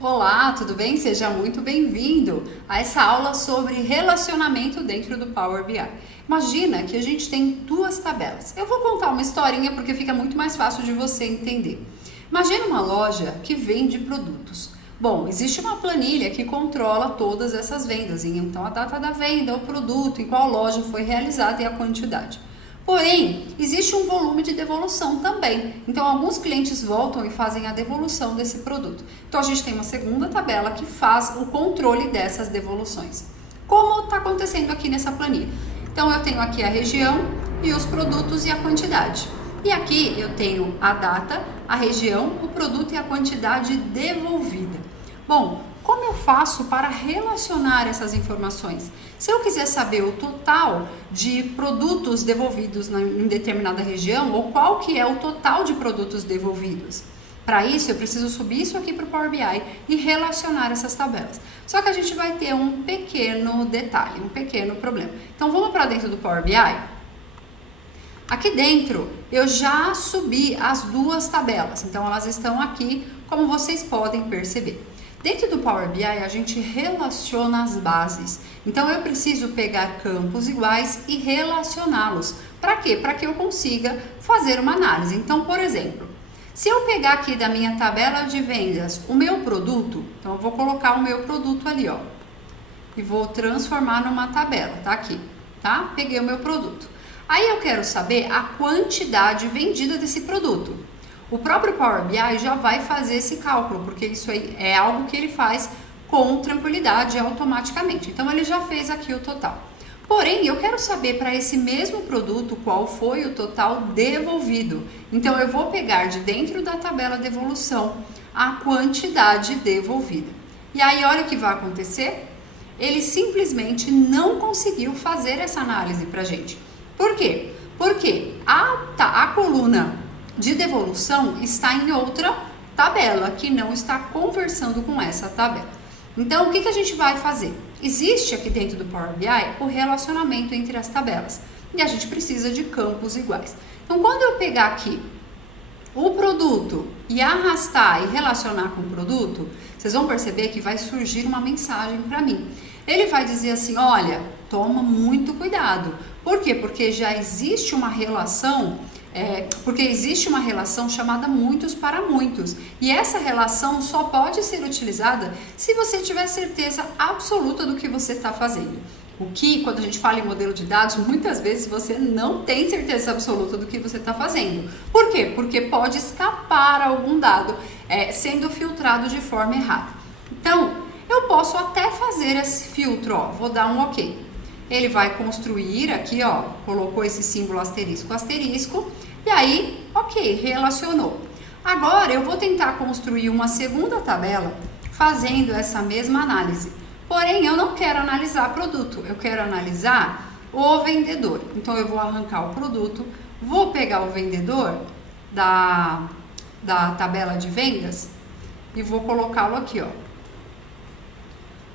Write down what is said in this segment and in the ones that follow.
Olá, tudo bem? Seja muito bem-vindo a essa aula sobre relacionamento dentro do Power BI. Imagina que a gente tem duas tabelas. Eu vou contar uma historinha porque fica muito mais fácil de você entender. Imagina uma loja que vende produtos. Bom, existe uma planilha que controla todas essas vendas, então a data da venda, o produto, em qual loja foi realizada e a quantidade. Porém, existe um volume de devolução também. Então, alguns clientes voltam e fazem a devolução desse produto. Então, a gente tem uma segunda tabela que faz o controle dessas devoluções. Como está acontecendo aqui nessa planilha? Então, eu tenho aqui a região e os produtos e a quantidade. E aqui eu tenho a data, a região, o produto e a quantidade devolvida. Bom, como eu faço para relacionar essas informações? Se eu quiser saber o total de produtos devolvidos em determinada região, ou qual que é o total de produtos devolvidos, para isso eu preciso subir isso aqui para o Power BI e relacionar essas tabelas. Só que a gente vai ter um pequeno detalhe, um pequeno problema. Então vamos para dentro do Power BI. Aqui dentro eu já subi as duas tabelas, então elas estão aqui, como vocês podem perceber. Dentro do Power BI, a gente relaciona as bases. Então, eu preciso pegar campos iguais e relacioná-los. Para quê? Para que eu consiga fazer uma análise. Então, por exemplo, se eu pegar aqui da minha tabela de vendas o meu produto, então eu vou colocar o meu produto ali, ó. E vou transformar numa tabela, tá aqui, tá? Peguei o meu produto. Aí eu quero saber a quantidade vendida desse produto. O próprio Power BI já vai fazer esse cálculo, porque isso aí é algo que ele faz com tranquilidade automaticamente. Então, ele já fez aqui o total. Porém, eu quero saber para esse mesmo produto qual foi o total devolvido. Então, eu vou pegar de dentro da tabela de devolução a quantidade devolvida. E aí, olha o que vai acontecer. Ele simplesmente não conseguiu fazer essa análise para a gente. Por quê? Porque a coluna de devolução está em outra tabela que não está conversando com essa tabela. Então, o que a gente vai fazer? Existe aqui dentro do Power BI o relacionamento entre as tabelas e a gente precisa de campos iguais. Então, quando eu pegar aqui o produto e arrastar e relacionar com o produto, vocês vão perceber que vai surgir uma mensagem para mim. Ele vai dizer assim, olha, toma muito cuidado. Por quê? Porque já existe uma relação chamada muitos para muitos. E essa relação só pode ser utilizada se você tiver certeza absoluta do que você está fazendo. O que, quando a gente fala em modelo de dados, muitas vezes você não tem certeza absoluta do que você está fazendo. Por quê? Porque pode escapar algum dado sendo filtrado de forma errada. Então, eu posso até fazer esse filtro, ó, vou dar um OK. Ele vai construir aqui, ó, colocou esse símbolo asterisco, asterisco, e aí, OK, relacionou. Agora, eu vou tentar construir uma segunda tabela fazendo essa mesma análise. Porém, eu não quero analisar produto, eu quero analisar o vendedor. Então, eu vou arrancar o produto, vou pegar o vendedor da tabela de vendas e vou colocá-lo aqui, ó.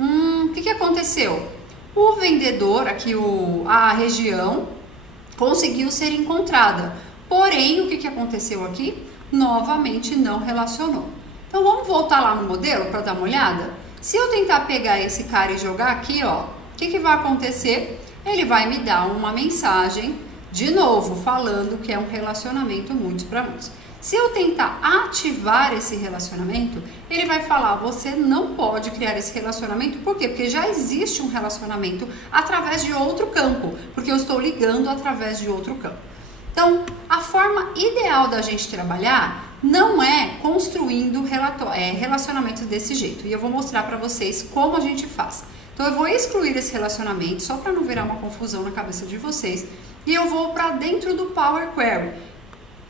O que aconteceu? O vendedor, aqui a região, conseguiu ser encontrada. Porém, o que aconteceu aqui? Novamente não relacionou. Então, vamos voltar lá no modelo para dar uma olhada? Se eu tentar pegar esse cara e jogar aqui, ó, o que vai acontecer? Ele vai me dar uma mensagem, de novo, falando que é um relacionamento muitos para muitos. Se eu tentar ativar esse relacionamento, ele vai falar, você não pode criar esse relacionamento. Por quê? Porque já existe um relacionamento através de outro campo, porque eu estou ligando através de outro campo. Então, a forma ideal da gente trabalhar não é construindo relacionamentos desse jeito. E eu vou mostrar para vocês como a gente faz. Então, eu vou excluir esse relacionamento, só para não virar uma confusão na cabeça de vocês. E eu vou para dentro do Power Query.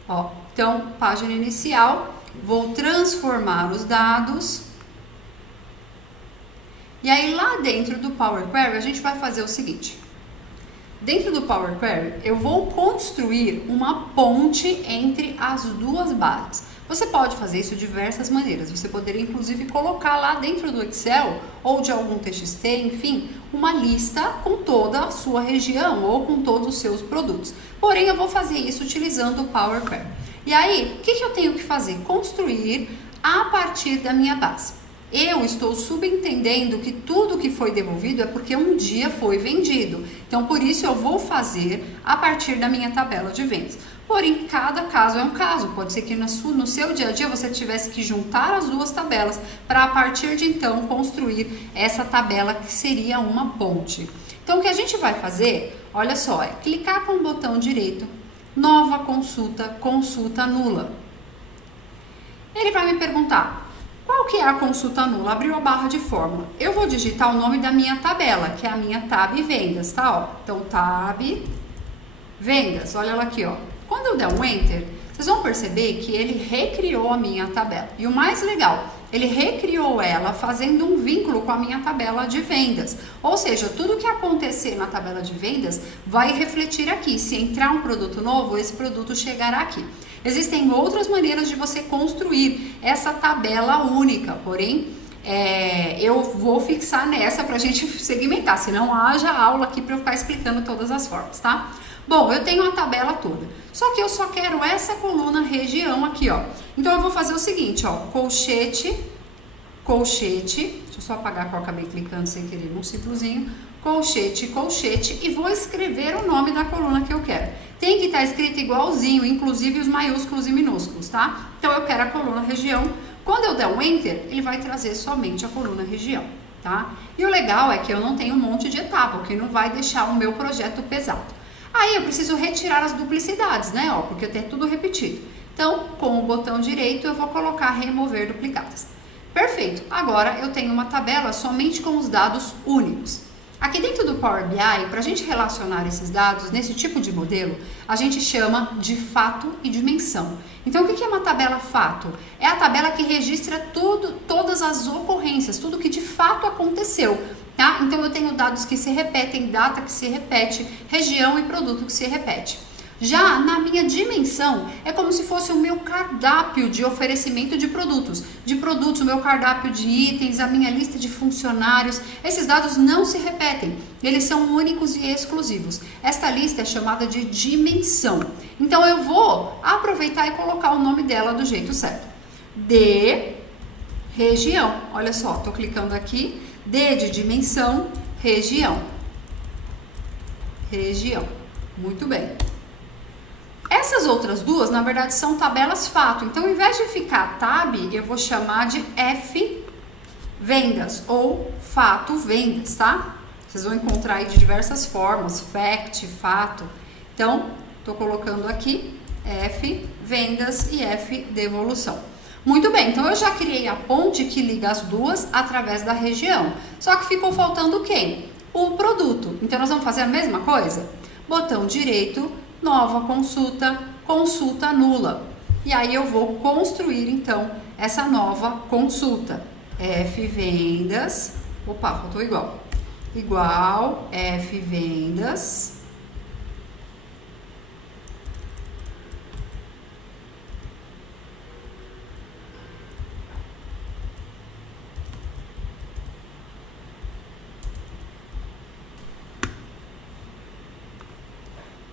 Ó, então, página inicial, vou transformar os dados. E aí, lá dentro do Power Query, a gente vai fazer o seguinte. Dentro do Power Query, eu vou construir uma ponte entre as duas bases. Você pode fazer isso de diversas maneiras. Você poderia, inclusive, colocar lá dentro do Excel ou de algum TXT, enfim, uma lista com toda a sua região ou com todos os seus produtos. Porém, eu vou fazer isso utilizando o Power Query. E aí, o que eu tenho que fazer? Construir a partir da minha base. Eu estou subentendendo que tudo que foi devolvido é porque um dia foi vendido. Então, por isso eu vou fazer a partir da minha tabela de vendas. Porém, cada caso é um caso. Pode ser que no seu dia a dia você tivesse que juntar as duas tabelas para, a partir de então, construir essa tabela que seria uma ponte. Então, o que a gente vai fazer, olha só, é clicar com o botão direito, nova consulta, consulta nula. Ele vai me perguntar, qual que é a consulta nula? Abriu a barra de fórmula. Eu vou digitar o nome da minha tabela, que é a minha tab vendas, tá? Ó. Então, tab vendas, olha ela aqui, ó. Quando eu der um Enter, vocês vão perceber que ele recriou a minha tabela. E o mais legal, ele recriou ela fazendo um vínculo com a minha tabela de vendas. Ou seja, tudo que acontecer na tabela de vendas vai refletir aqui. Se entrar um produto novo, esse produto chegará aqui. Existem outras maneiras de você construir essa tabela única, porém, eu vou fixar nessa para a gente segmentar, senão haja aula aqui para eu ficar explicando todas as formas, tá? Bom, eu tenho a tabela toda, só que eu só quero essa coluna região aqui, ó. Então, eu vou fazer o seguinte, ó, colchete, colchete, deixa eu só apagar que eu acabei clicando sem querer num ciclozinho, colchete, colchete, e vou escrever o nome da coluna que eu quero. Tem que estar escrito igualzinho, inclusive os maiúsculos e minúsculos, tá? Então, eu quero a coluna região. Quando eu der um Enter, ele vai trazer somente a coluna região, tá? E o legal é que eu não tenho um monte de etapa, o que não vai deixar o meu projeto pesado. Aí, eu preciso retirar as duplicidades, né? Ó, porque tem tudo repetido. Então, com o botão direito, eu vou colocar remover duplicadas. Perfeito. Agora, eu tenho uma tabela somente com os dados únicos. Aqui dentro do Power BI, para a gente relacionar esses dados nesse tipo de modelo, a gente chama de fato e dimensão. Então, o que é uma tabela fato? É a tabela que registra todas as ocorrências, tudo que de fato aconteceu. Tá? Então, eu tenho dados que se repetem, data que se repete, região e produto que se repete. Já na minha dimensão, é como se fosse o meu cardápio de oferecimento de produtos. O meu cardápio de itens, a minha lista de funcionários. Esses dados não se repetem, eles são únicos e exclusivos. Esta lista é chamada de dimensão. Então, eu vou aproveitar e colocar o nome dela do jeito certo. D, região. Olha só, estou clicando aqui. D de dimensão, região. Região. Muito bem. Essas outras duas, na verdade, são tabelas fato. Então, ao invés de ficar tab, eu vou chamar de F vendas ou fato vendas, tá? Vocês vão encontrar aí de diversas formas, fact, fato. Então, estou colocando aqui F vendas e F devolução. Muito bem, então eu já criei a ponte que liga as duas através da região. Só que ficou faltando quem? O produto. Então, nós vamos fazer a mesma coisa? Botão direito, nova consulta, consulta nula. E aí eu vou construir então essa nova consulta. F vendas, opa, faltou igual. Igual F vendas.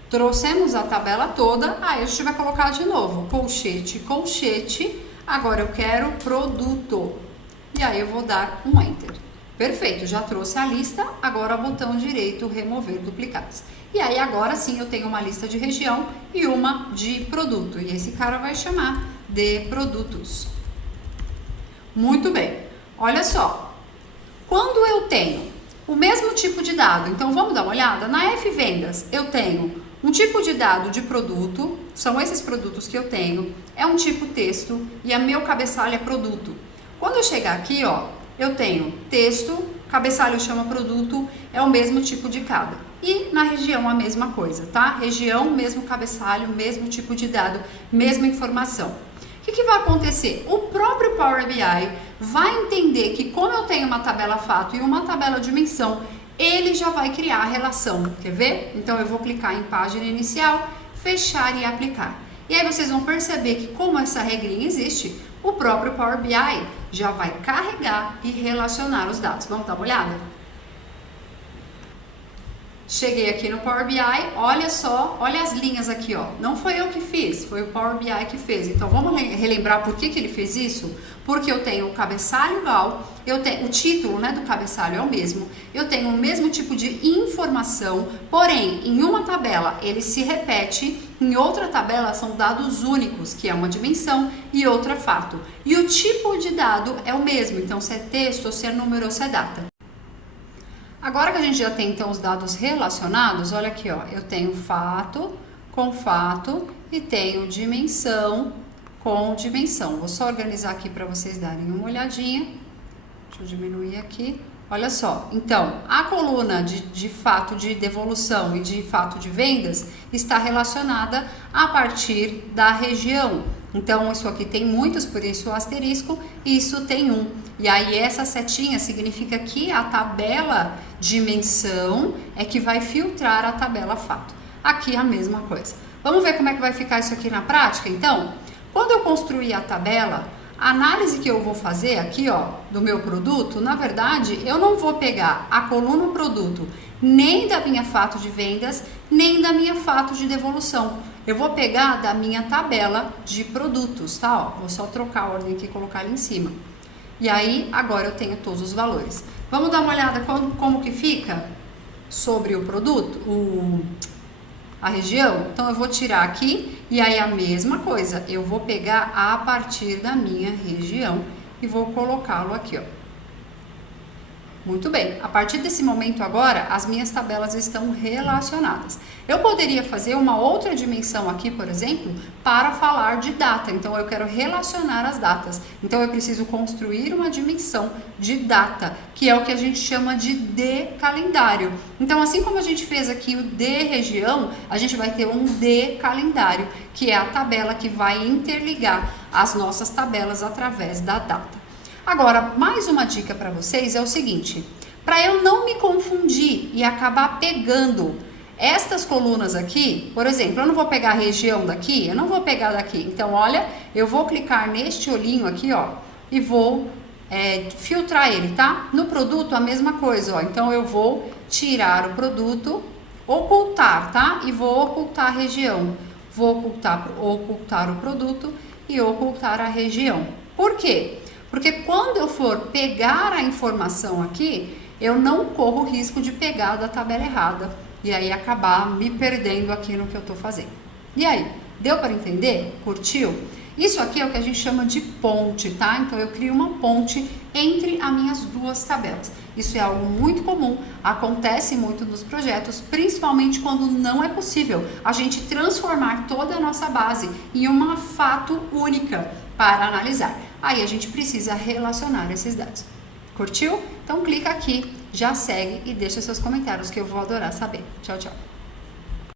Trouxemos a tabela toda, aí a gente vai colocar de novo, colchete, colchete, agora eu quero produto, e aí eu vou dar um Enter. Perfeito, já trouxe a lista, agora botão direito, remover duplicados. E aí agora sim eu tenho uma lista de região e uma de produto, e esse cara vai chamar de produtos. Muito bem, olha só, quando eu tenho o mesmo tipo de dado, então vamos dar uma olhada, na F vendas eu tenho um tipo de dado de produto, são esses produtos que eu tenho, é um tipo texto e a meu cabeçalho é produto. Quando eu chegar aqui, ó, eu tenho texto, cabeçalho chama produto, é o mesmo tipo de cada. E na região a mesma coisa, tá? Região, mesmo cabeçalho, mesmo tipo de dado, mesma informação. O que vai acontecer? O próprio Power BI vai entender que como eu tenho uma tabela fato e uma tabela dimensão, ele já vai criar a relação, quer ver? Então, eu vou clicar em página inicial, fechar e aplicar. E aí, vocês vão perceber que como essa regrinha existe, o próprio Power BI já vai carregar e relacionar os dados. Vamos dar uma olhada? Cheguei aqui no Power BI, olha só, olha as linhas aqui, ó. Não foi eu que fiz, foi o Power BI que fez. Então vamos relembrar por que ele fez isso? Porque eu tenho o cabeçalho igual, eu tenho o título, né, do cabeçalho é o mesmo, eu tenho o mesmo tipo de informação, porém em uma tabela ele se repete, em outra tabela são dados únicos, que é uma dimensão e outra fato. E o tipo de dado é o mesmo, então se é texto, ou se é número, ou se é data. Agora que a gente já tem então os dados relacionados, olha aqui, ó, eu tenho fato com fato e tenho dimensão com dimensão. Vou só organizar aqui para vocês darem uma olhadinha. Deixa eu diminuir aqui. Olha só, então, a coluna de fato de devolução e de fato de vendas está relacionada a partir da região. Então, isso aqui tem muitos, por isso o asterisco, e isso tem um. E aí, essa setinha significa que a tabela dimensão é que vai filtrar a tabela fato. Aqui é a mesma coisa. Vamos ver como é que vai ficar isso aqui na prática, então? Quando eu construir a tabela, a análise que eu vou fazer aqui, ó, do meu produto, na verdade, eu não vou pegar a coluna produto nem da minha fato de vendas, nem da minha fato de devolução. Eu vou pegar da minha tabela de produtos, tá? Ó, vou só trocar a ordem aqui e colocar ali em cima. E aí, agora eu tenho todos os valores. Vamos dar uma olhada como que fica sobre o produto, a região? Então, eu vou tirar aqui e aí a mesma coisa. Eu vou pegar a partir da minha região e vou colocá-lo aqui, ó. Muito bem, a partir desse momento agora, as minhas tabelas estão relacionadas. Eu poderia fazer uma outra dimensão aqui, por exemplo, para falar de data. Então, eu quero relacionar as datas. Então, eu preciso construir uma dimensão de data, que é o que a gente chama de D calendário. Então, assim como a gente fez aqui o D região, a gente vai ter um D calendário, que é a tabela que vai interligar as nossas tabelas através da data. Agora, mais uma dica para vocês é o seguinte, para eu não me confundir e acabar pegando estas colunas aqui, por exemplo, eu não vou pegar a região daqui, eu não vou pegar daqui. Então, olha, eu vou clicar neste olhinho aqui, ó, e vou filtrar ele, tá? No produto, a mesma coisa, ó. Então, eu vou tirar o produto, ocultar, tá? E vou ocultar a região. Vou ocultar o produto e ocultar a região. Por quê? Porque quando eu for pegar a informação aqui, eu não corro o risco de pegar da tabela errada e aí acabar me perdendo aqui no que eu estou fazendo. E aí, deu para entender? Curtiu? Isso aqui é o que a gente chama de ponte, tá? Então, eu crio uma ponte entre as minhas duas tabelas. Isso é algo muito comum, acontece muito nos projetos, principalmente quando não é possível a gente transformar toda a nossa base em uma fato única para analisar. Aí a gente precisa relacionar esses dados. Curtiu? Então clica aqui, já segue e deixa seus comentários que eu vou adorar saber. Tchau, tchau.